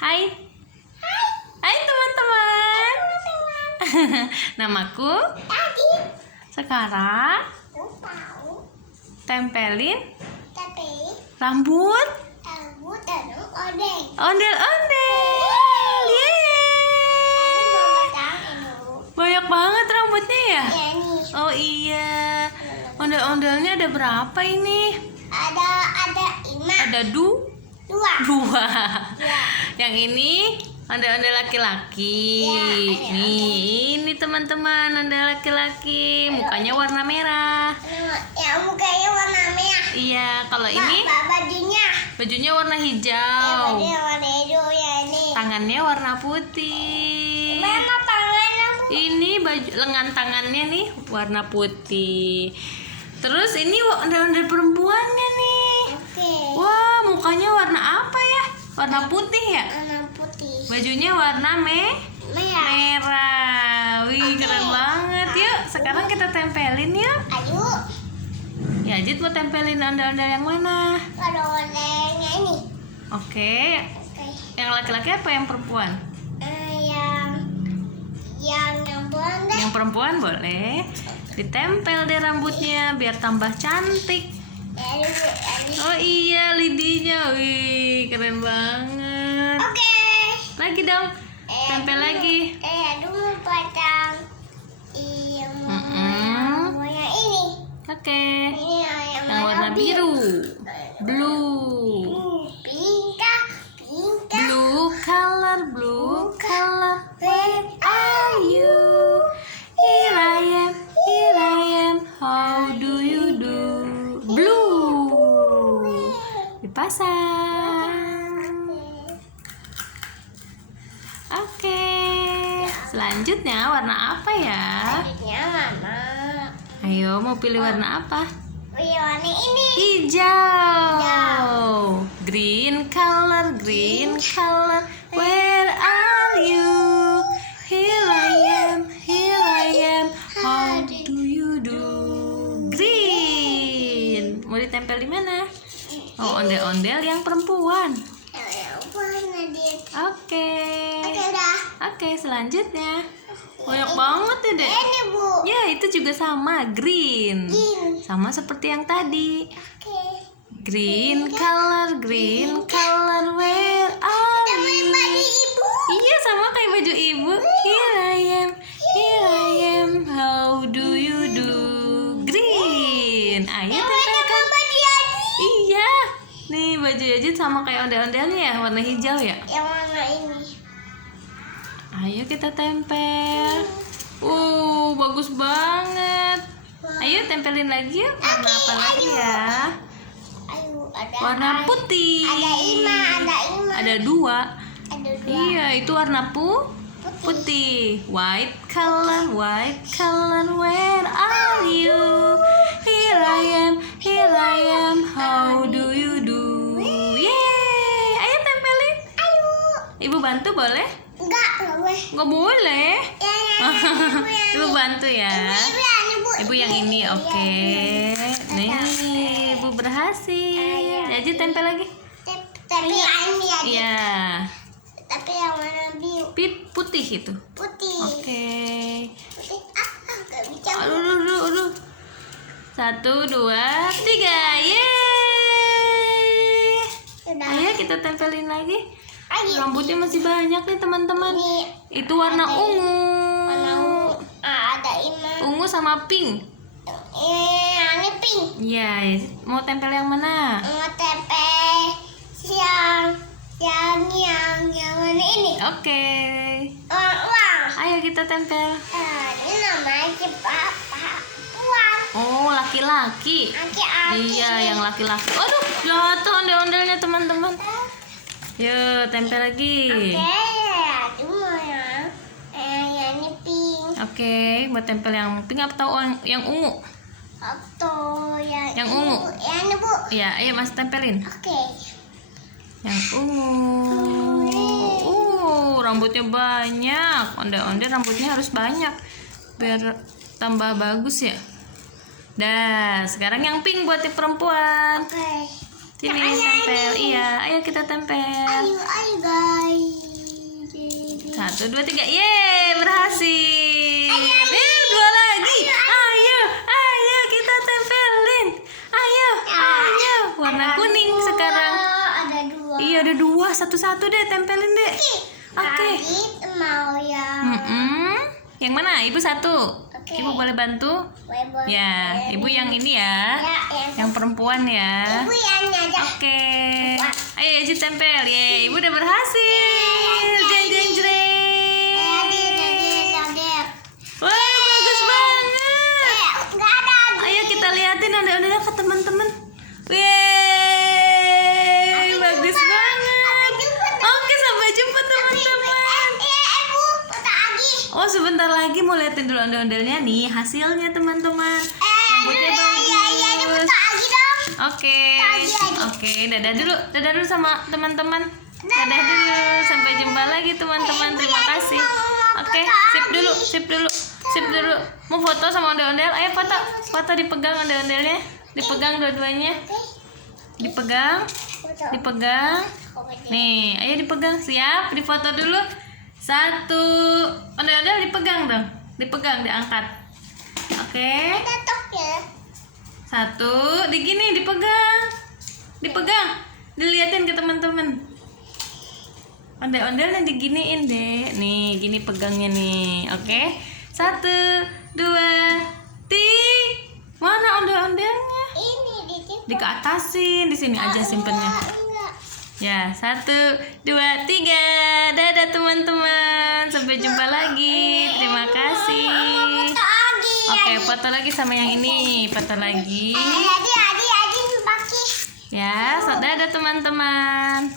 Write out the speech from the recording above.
Hai. Hai teman-teman. Namaku Tadi sekarang tahu tempelin tapi rambut tahu dan odeng. ondel-ondel. Yeay. Tahu Banyak banget rambutnya ya? ya nih. Oh iya. Ondel-ondelnya ada berapa ini? Ada lima Ada dua. dua. Ya. Yang ini ondel-ondel laki-laki. Ya, ada Ini teman-teman ondel laki-laki. Mukanya warna merah. Yang mukanya warna merah. Iya, kalau ini bajunya warna hijau. bajunya warna hijau ya ini. Tangannya warna putih. Mana tangannya Bu? Ini baju lengan tangannya nih warna putih. Terus ini ondel-ondel perempuannya nih. Oke. Wah, mukanya warna apa ya? Warna putih ya? Warna putih. Bajunya warna Merah. merah. Wih, Oke. keren banget. Yuk, sekarang kita tempelin yuk. Ayo. Ya, Jit mau tempelin ondel-ondel yang mana? Kalau warnanya ini. Oke. Oke. Yang laki-laki apa yang perempuan? Yang blonde. Yang perempuan boleh. Ditempel deh rambutnya biar tambah cantik. Ini. Oh iya, lidinya. Wih, keren banget. Oke. Lagi dong. Tempel lagi. Aduh mau pasang. Iya mau yang ini. Oke. Ini yang Yang warna biru. Blue. Pinka. Blue color. Where Are you? Here I am. How do you do? Blue. Dipasang. Oke. Selanjutnya warna apa ya? Selanjutnya mana? Ayo, mau pilih warna apa? Warna ini. Hijau. Green color. Where are you? Here I am. How do you do? Green. Mau ditempel di mana? Oh, ondel-ondel yang perempuan. Warna dia. Oke. Oke udah. Oke, selanjutnya. Banyak banget ya, Dek. Ini Bu. Ya, itu juga sama, green. Green. Sama seperti yang tadi. Oke. Green color, where are Sama you? baju ibu. Iya, sama kayak baju ibu. Here I am, how do you do? Green. Ayo tempelkan. Baju Adi. Iya. Nih, baju Yajid sama kayak ondel-ondelnya ya, warna hijau ya. Yang warna ini. Ayo kita tempel. Bagus banget. Ayo tempelin lagi yuk. Warna apa lagi ya? Ayo ada. Warna putih. Ada lima. Ada dua. Ada dua. Iya, itu warna putih. White color, where are you? Here I am, how do you do? Yeay, ayo tempelin. Ayo. Ibu bantu boleh? Enggak boleh. Nggak boleh. Ibu Ibu bantu ya. Bu. Ibu yang ini, oke. Nih, ibu berhasil. Jadi tempel lagi. Tapi yang ini ya. Iya. Tapi yang warna biru. Putih itu. Putih. Oke. Putih. Gak bisa. Aduh. 1, 2, 3. Yeay. Sudah. Ayo kita tempelin lagi. Ayo. Rambutnya masih banyak nih teman-teman. Ini Itu warna ungu. warna ungu. Ada lima. Ungu sama pink. Ini pink. Iya. Mau tempel yang mana? Mau tempel yang warna ini. Oke. Uang. Ayo kita tempel. Ini namanya Papa. Uang. Oh, laki-laki. Aki-aki. Iya, yang laki-laki. Aduh, jatuh ondel-ondelnya teman-teman. Yuk, tempel lagi. Oke, cuma ya. Yang ini pink. Oke, buat tempel yang pink atau yang ungu? Atau Yang ungu. Yang ini Bu. Iya, ayo Mas tempelin. Oke. Yang ungu. Rambutnya banyak. Ondel-ondel rambutnya harus banyak biar tambah bagus ya. Dah, sekarang yang pink buat yang perempuan. Oke. Sini tempel. Iya, ayo kita tempel. Ayo guys. 1, 2, 3. Yeay, berhasil. Dua lagi. Ayo kita tempelin. Ayo. Warna kuning sekarang. Ada 2. Iya, ada 2. Satu-satu deh, tempelin deh. Oke. Adit mau yang Yang mana? Ibu 1. Oke. Ibu boleh bantu? Webon. Ya, ibu yang ini ya. Yang perempuan ya. Ibu yang nyajak. Oke. Ayo Eci tempel. Yeay, ibu udah berhasil. Jeng jeng jreng. Adit. Wah, bagus banget. Enggak ada. Ayo kita liatin ondel-ondelnya ke teman-teman. Yeay, bagus banget. Oke, sampai jumpa teman-teman. Ibu, foto lagi. Oh, sebentar lagi mau liatin dulu ondel-ondelnya nih, hasilnya teman-teman. Rambutnya Iya, ada bagus. foto lagi dong. Oke, dadah dulu sama teman-teman. Dadah dulu, sampai jumpa lagi teman-teman. Terima kasih. Oke, sip dulu. Mau foto sama ondel-ondel? Ayo foto dipegang ondel-ondelnya, dipegang dua-duanya, dipegang. Nih, ayo dipegang, siap, difoto dulu. 1, ondel-ondel dipegang dong, diangkat. Oke. Tetok ya. 1, digini dipegang, diliatin ke teman-teman. Ondel-ondelnya diginiin deh, nih gini pegangnya nih, oke. 1, 2, 3. Mana ondel-ondelnya? Ini dikit. Dikeatasin, di sini aja simpennya. Enggak. Ya, 1, 2, 3. Dadah teman-teman, sampai jumpa lagi. Terima kasih. Foto lagi. Oke, foto lagi sama yang ini, foto lagi. Adi pakai. Ya, dadah teman-teman.